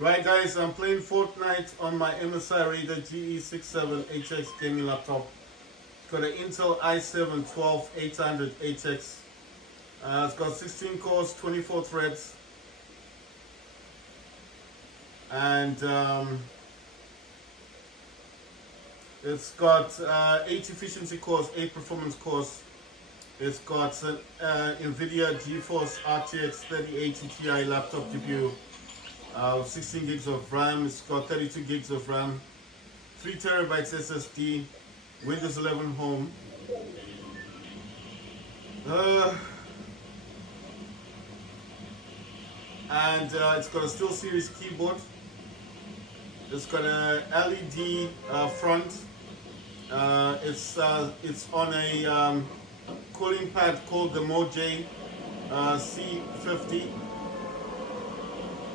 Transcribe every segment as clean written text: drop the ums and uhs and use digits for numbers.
Right guys, I'm playing Fortnite on my MSI Raider GE67HX gaming laptop. It's got an Intel i7-12800HX. It's got 16 cores, 24 threads, and it's got 8 efficiency cores, 8 performance cores. It's got an NVIDIA GeForce RTX 3080 Ti laptop GPU. 16 gigs of RAM, it's got 32 gigs of RAM, 3 terabytes SSD, Windows 11 Home. And it's got a SteelSeries keyboard. It's got a LED front. It's on a cooling pad called the Moj C50.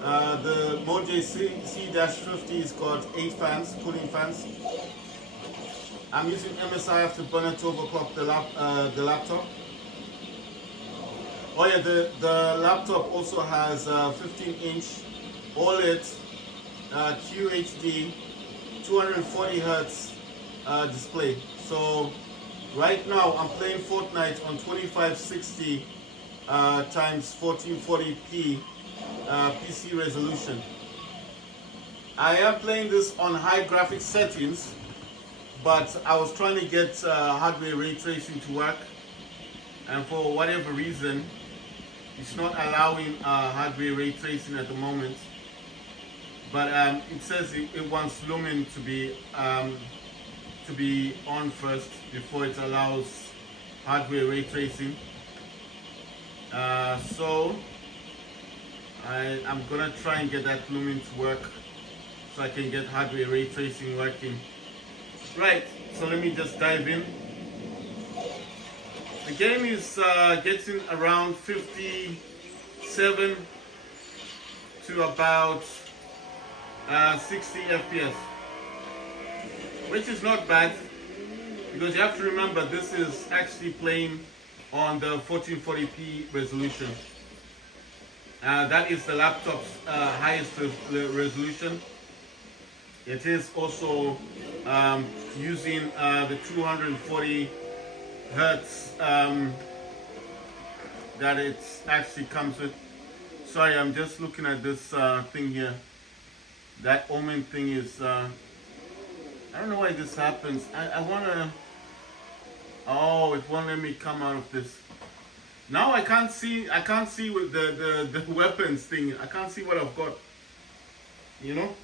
The Moj C-50 has got 8 fans, cooling fans. I'm using MSI after burner to overclock the laptop. Oh yeah, the laptop also has a 15-inch OLED QHD 240Hz display. So right now I'm playing Fortnite on 2560 times 1440p PC resolution. I am playing this on high graphics settings, but I was trying to get hardware ray tracing to work, and for whatever reason it's not allowing hardware ray tracing at the moment. But it says it wants Lumen to be on first before it allows hardware ray tracing. So I'm gonna try and get that Lumen to work so I can get hardware ray tracing working. Right, so let me just dive in. The game is getting around 57 to about 60 FPS, which is not bad, because you have to remember this is actually playing on the 1440p resolution. That is the laptop's highest resolution. It is also using the 240 Hertz that it actually comes with. Sorry, I'm just looking at this thing here. That Omen thing is, I don't know why this happens. I wanna, oh, it won't let me come out of this. Now I can't see with the weapons thing. I can't see what I've got, you know?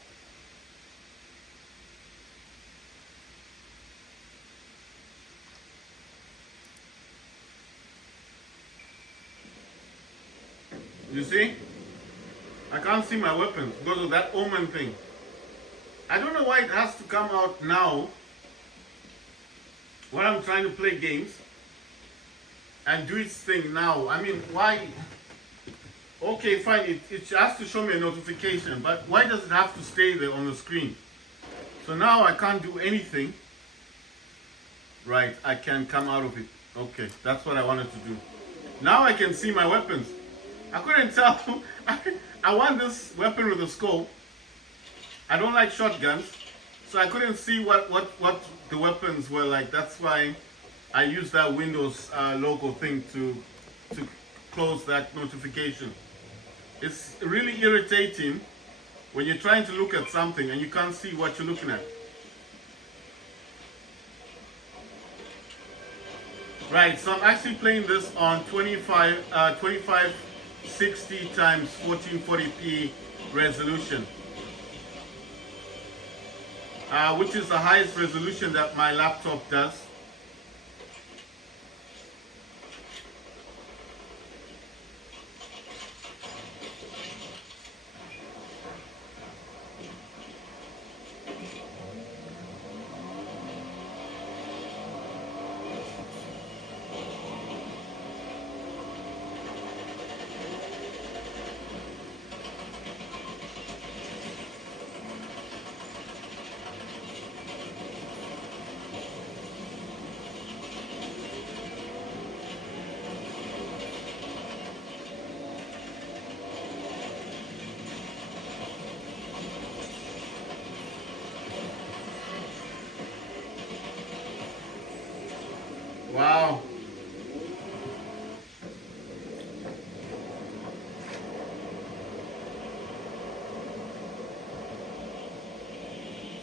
You see? I can't see my weapons because of that Omen thing. I don't know why it has to come out now when I'm trying to play games and do its thing now. I mean, why? Okay, fine, it has to show me a notification, but why does it have to stay there on the screen? So now I can't do anything. Right, I can come out of it. Okay, that's what I wanted to do. Now I can see my weapons. I couldn't tell. I want this weapon with a scope. I don't like shotguns, so I couldn't see what the weapons were like. That's why I used that Windows logo thing to close that notification. It's really irritating when you're trying to look at something and you can't see what you're looking at. Right, so I'm actually playing this on 2560 times 1440p resolution, which is the highest resolution that my laptop does.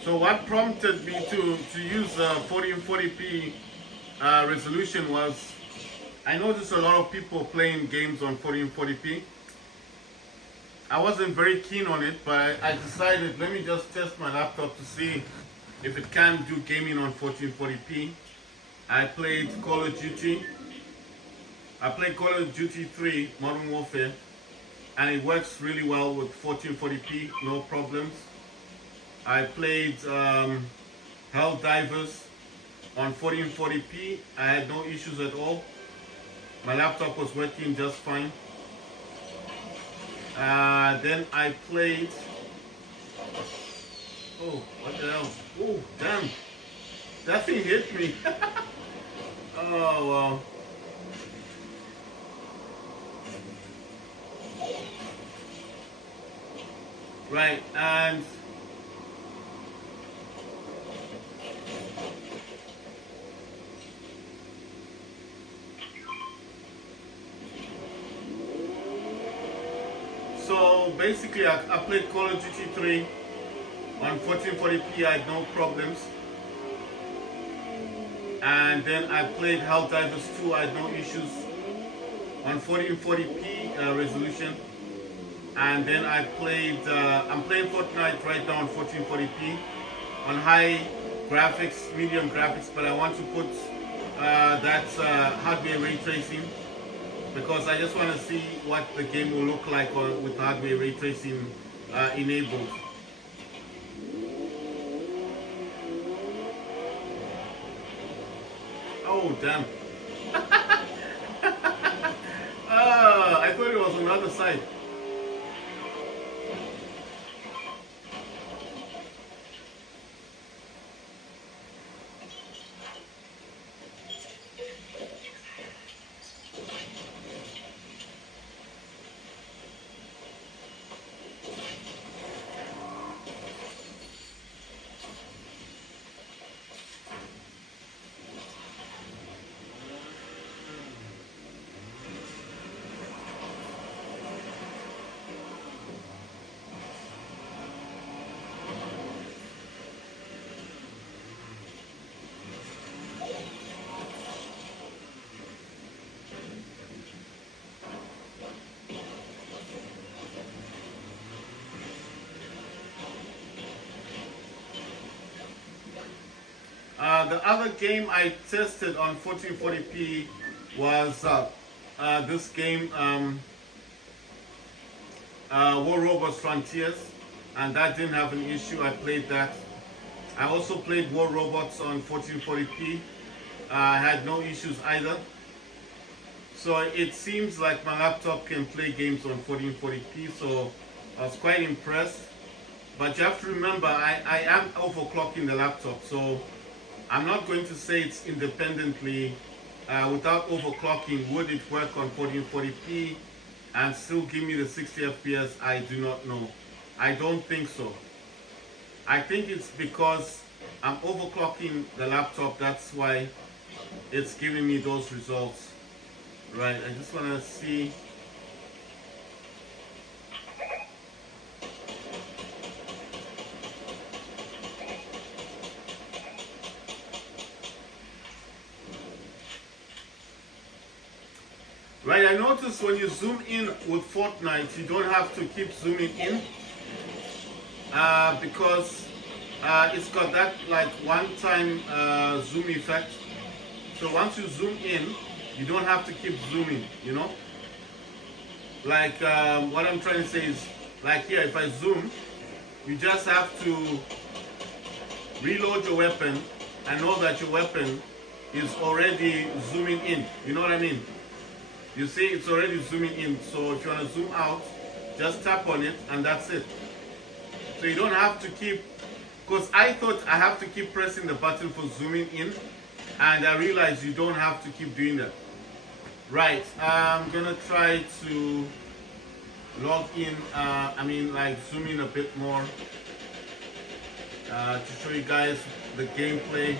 So what prompted me to use 1440p resolution was I noticed a lot of people playing games on 1440p. I wasn't very keen on it, but I decided let me just test my laptop to see if it can do gaming on 1440p. I played Call of Duty. I played Call of Duty 3 Modern Warfare, and it works really well with 1440p, no problems. I played Helldivers on 1440p. I had no issues at all. My laptop was working just fine. Then I played. Oh, what the hell? Oh, damn! That thing hit me. Oh wow. Right, and so basically I played Call of Duty 3 on 1440p. I had no problems. And then I played Helldivers 2. I had no issues on 1440p resolution. And then I played, I'm playing Fortnite right now on 1440p on high graphics, medium graphics, but I want to put that hardware ray tracing because I just want to see what the game will look like with hardware ray tracing enabled. Oh damn. I thought it was on the other side. The other game I tested on 1440p was this game, War Robots Frontiers, and that didn't have an issue. I played that. I also played War Robots on 1440p. I had no issues either. So it seems like my laptop can play games on 1440p, so I was quite impressed. But you have to remember, I am overclocking the laptop, so I'm not going to say it's independently without overclocking. Would it work on 1440p and still give me the 60 FPS? I do not know. I don't think so. I think it's because I'm overclocking the laptop. That's why it's giving me those results. Right, I just want to see. Right, I noticed when you zoom in with Fortnite, you don't have to keep zooming in because it's got that like one-time zoom effect. So once you zoom in, you don't have to keep zooming, you know? Like what I'm trying to say is, like here, if I zoom, you just have to reload your weapon and know that your weapon is already zooming in. You know what I mean? You see it's already zooming in, so if you want to zoom out, just tap on it and that's it. So you don't have to keep, because I thought I have to keep pressing the button for zooming in, and I realized you don't have to keep doing that. Right, I'm gonna try to log in, like zoom in a bit more to show you guys the gameplay.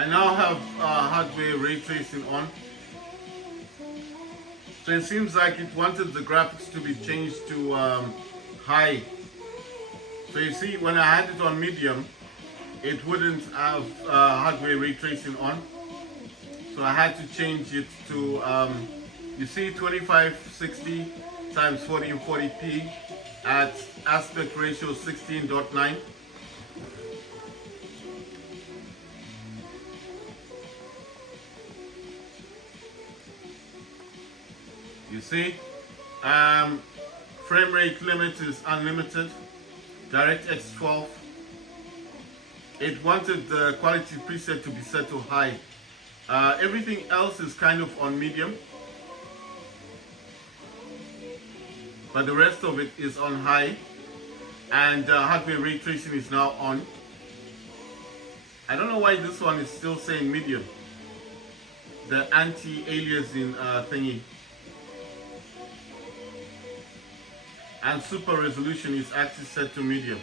I now have hardware ray tracing on. So it seems like it wanted the graphics to be changed to high. So you see, when I had it on medium, it wouldn't have hardware ray tracing on. So I had to change it to, you see, 2560 times 1440p at aspect ratio 16.9. You see, frame rate limit is unlimited, DirectX 12. It wanted the quality preset to be set to high. Everything else is kind of on medium, but the rest of it is on high, and hardware ray tracing is now on. I don't know why this one is still saying medium, the anti-aliasing thingy. And super resolution is actually set to medium.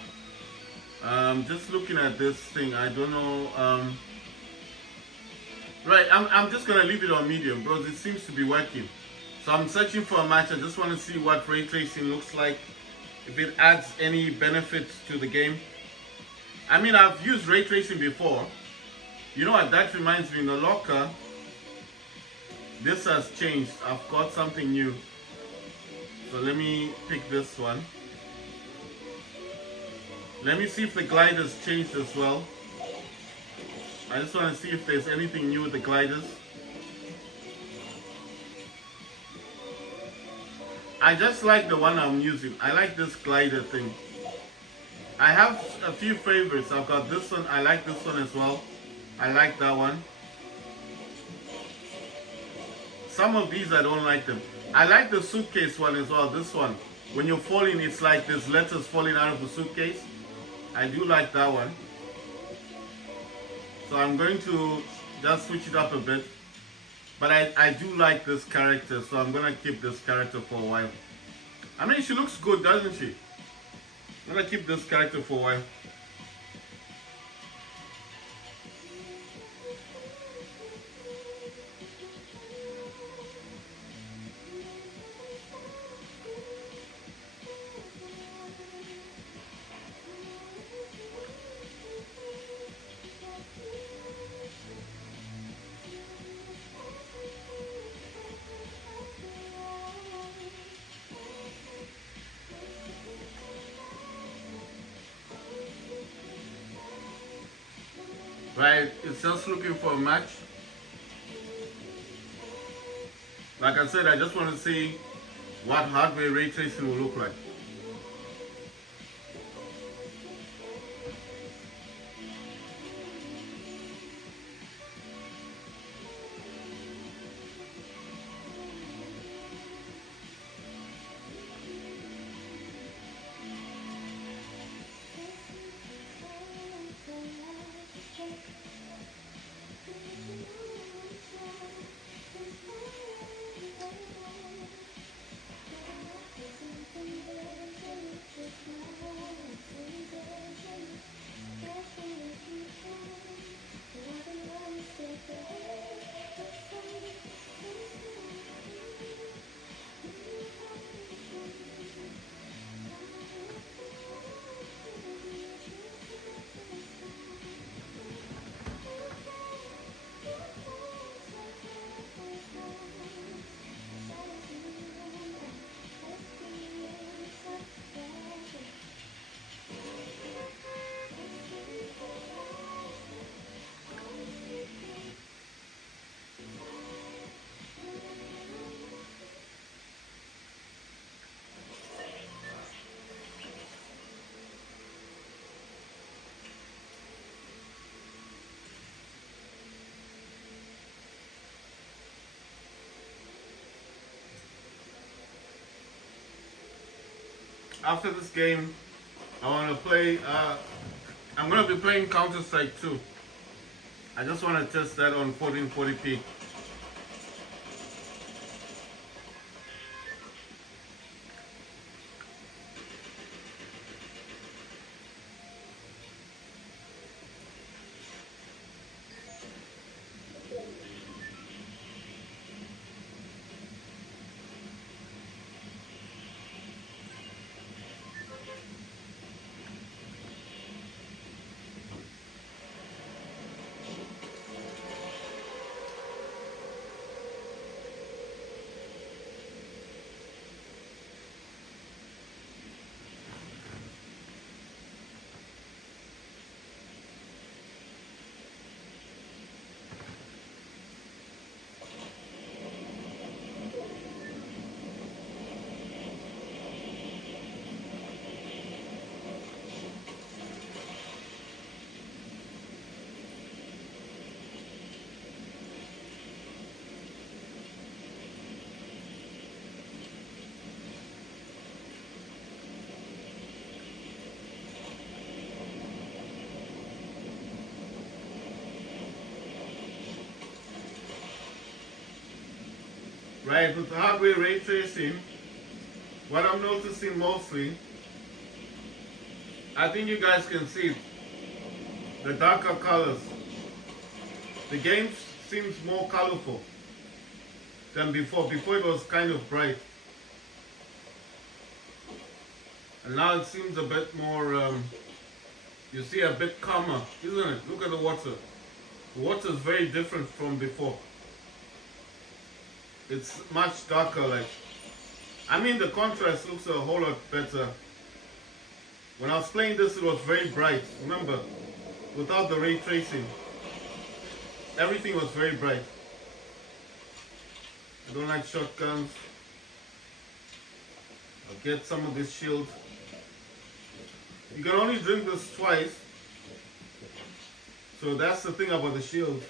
Just looking at this thing, I don't know. Right, I'm just gonna leave it on medium because it seems to be working. So I'm searching for a match. I just want to see what ray tracing looks like, if it adds any benefit to the game. I mean, I've used ray tracing before. You know what, that reminds me, in the locker, this has changed. I've got something new. So let me pick this one. Let me see if the gliders changed as well. I just want to see if there's anything new with the gliders. I just like the one I'm using. I like this glider thing. I have a few favorites. I've got this one. I like this one as well. I like that one. Some of these I don't like them. I like the suitcase one as well, this one. When you're falling, it's like there's letters falling out of the suitcase. I do like that one. So I'm going to just switch it up a bit. But I do like this character, so I'm going to keep this character for a while. I mean, she looks good, doesn't she? I'm going to keep this character for a while. Right, it's just looking for a match. Like I said, I just want to see what hardware ray tracing will look like. After this game, I want to play, I'm going to be playing Counter-Strike 2. I just want to test that on 1440p. Right, with hardware ray tracing, what I'm noticing mostly, I think you guys can see it, the darker colors. The game seems more colorful than before. Before it was kind of bright. And now it seems a bit more, you see, a bit calmer, isn't it? Look at the water. The water is very different from before. It's much darker, like, I mean the contrast looks a whole lot better. When I was playing this, it was very bright, remember, without the ray tracing. Everything was very bright. I don't like shotguns. I'll get some of this shield. You can only drink this twice. So that's the thing about the shield.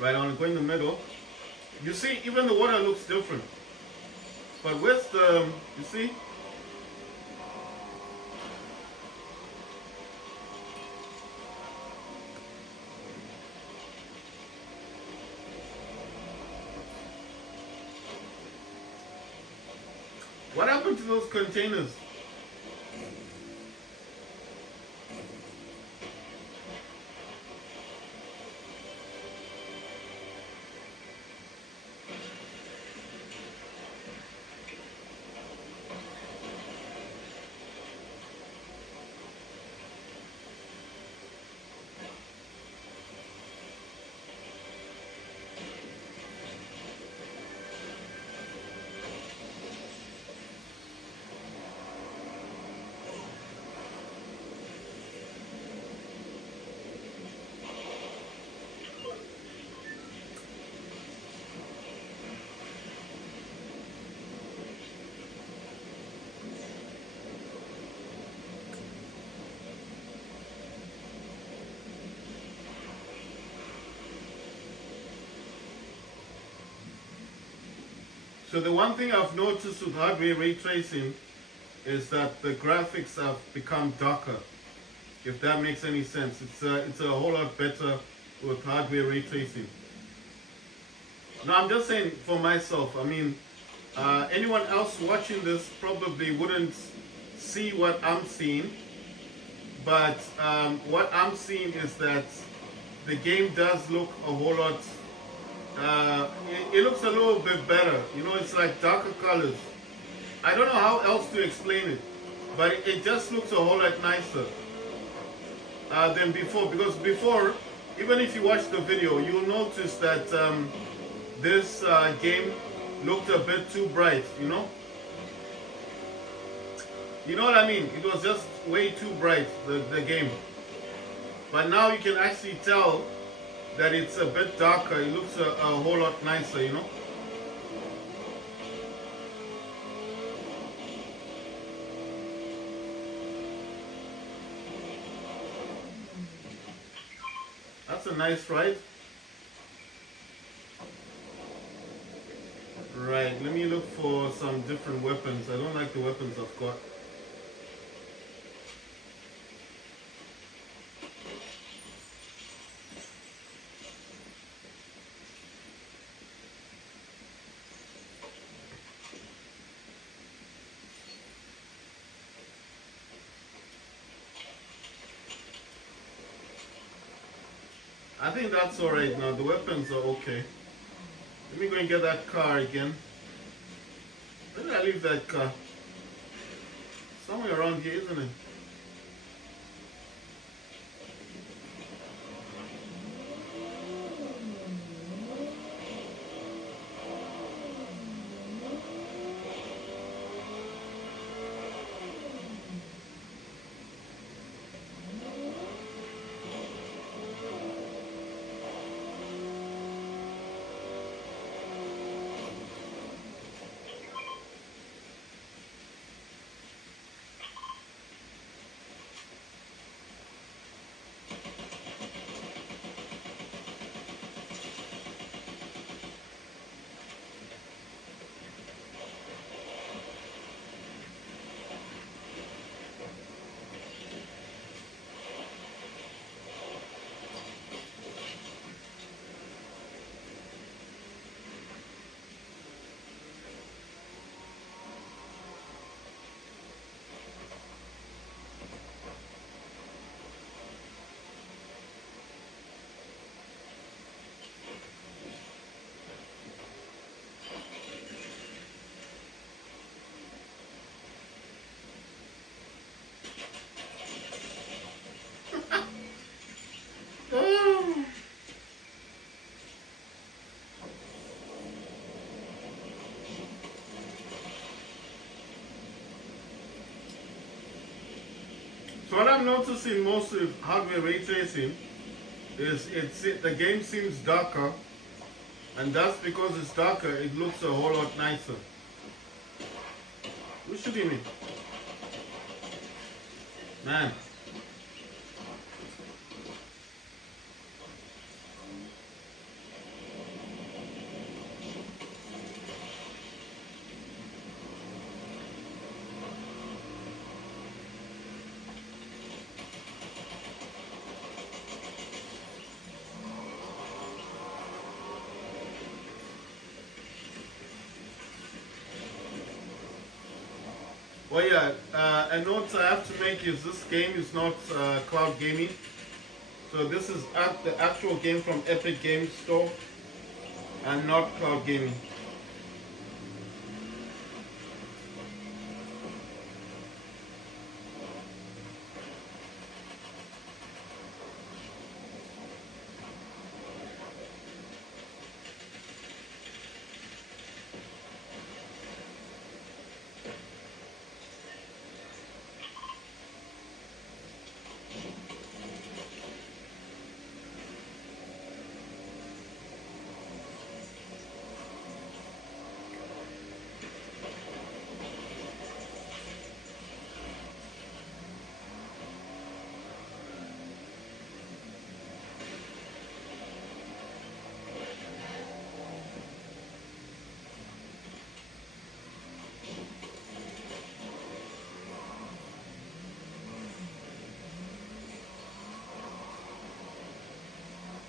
Right, I want to go in the middle. You see, even the water looks different. But with the, you see? What happened to those containers? So the one thing I've noticed with hardware ray tracing is that the graphics have become darker. If that makes any sense, it's a whole lot better with hardware ray tracing. No, I'm just saying for myself. I mean, anyone else watching this probably wouldn't see what I'm seeing, but what I'm seeing is that the game does look a whole lot. It looks a little bit better. You know, it's like darker colors. I don't know how else to explain it, but it just looks a whole lot nicer than before. Because before, even if you watch the video, you'll notice that this game looked a bit too bright, you know? You know what I mean? It was just way too bright, the game. But now you can actually tell that it's a bit darker. It looks a whole lot nicer, you know? That's a nice ride. Right, let me look for some different weapons. I don't like the weapons I've got. I think that's alright now. The weapons are okay. Let me go and get that car again. Where did I leave that car? Somewhere around here, isn't it? So what I'm noticing most with hardware ray tracing is the game seems darker, and that's because it's darker, it looks a whole lot nicer. Who's shooting me? Man. Well, yeah, a note I have to make is this game is not cloud gaming. So this is the actual game from Epic Games Store and not cloud gaming.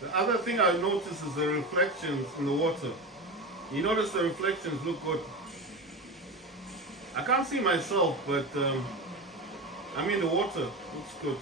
The other thing I notice is the reflections in the water. You notice the reflections look good. I can't see myself, but I mean the water looks good.